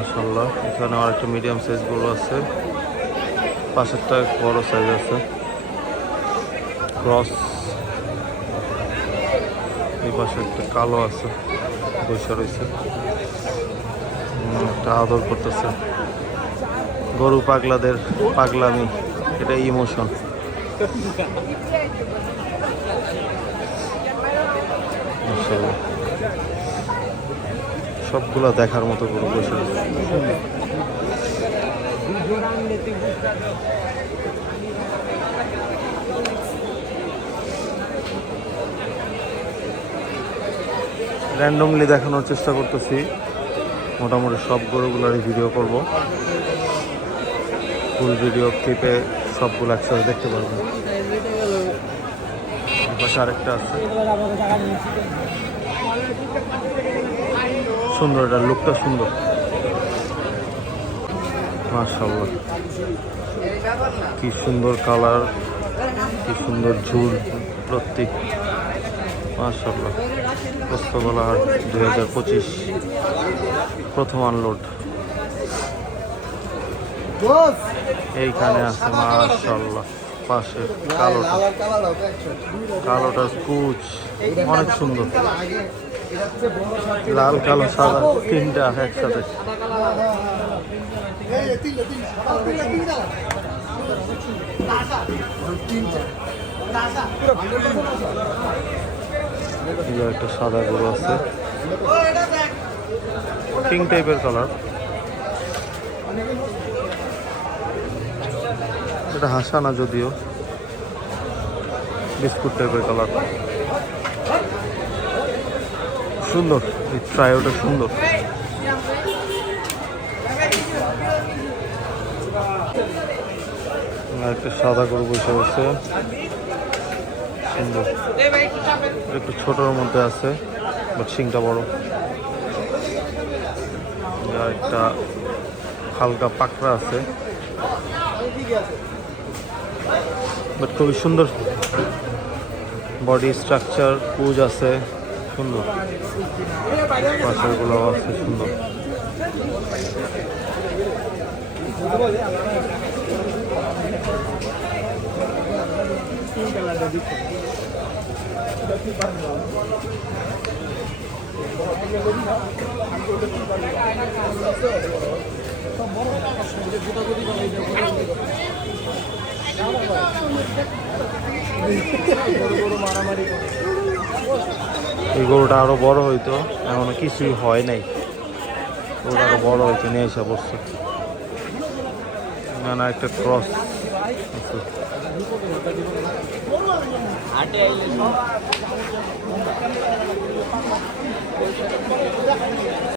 মাশাআল্লাহ, এখানে আর একটা মিডিয়াম সাইজ গরু আছে, পাশেরটা বড় সাইজ আছে ক্রস। এই পাশে একটা কালো আছে, বৈশা রয়েছে, একটা আদর করতেছে। গরু পাগলাদের পাগলামি, এটা ইমোশন। সবগুলা দেখার মতো গরু বসে রয়েছে। র্যান্ডমলি দেখানোর চেষ্টা করতেছি, মোটামুটি সব গরুগুলার ভিডিও করব, ফুল ভিডিও ক্লিপে সবগুলো একসাথে দেখতে পারবেন। পাশে আরেকটা আছে, সুন্দর, এটা লুকটা সুন্দর মাশাআল্লাহ। কি সুন্দর কালার, কি সুন্দর ঝুল প্রত্যেক মাশাআল্লাহ। পোস্তগোলা 2025 প্রথম আনলোড এইখানে আছে মাশাআল্লাহ। পাশে কালোটার কুচ অনেক সুন্দর, লাল কালো সাদা তিনটা একসাথে। একটা সাদা গরু আছে, পিঙ্ক টাইপের কালার, এটা হাসা না যদিও, বিস্কুট টাইপের কালার, সুন্দর। এই ট্রায়োটা সুন্দর, একটা সাদা গরু বসে আছে, সুন্দর, একটু ছোটর মধ্যে আছে বাট শিংটা বড়। একটা হালকা পাকড়া আছে বাট খুবই সুন্দর বডি স্ট্রাকচার, পুজ আছে সুন্দর, পাশেরগুলো আছে সুন্দর। এই গরুটা আরো বড় হইতো, এখনো কিছুই হয় নাই, গরুটা আরো বড় হইতো নিয়ে এসে বসছে। না একটা ক্রস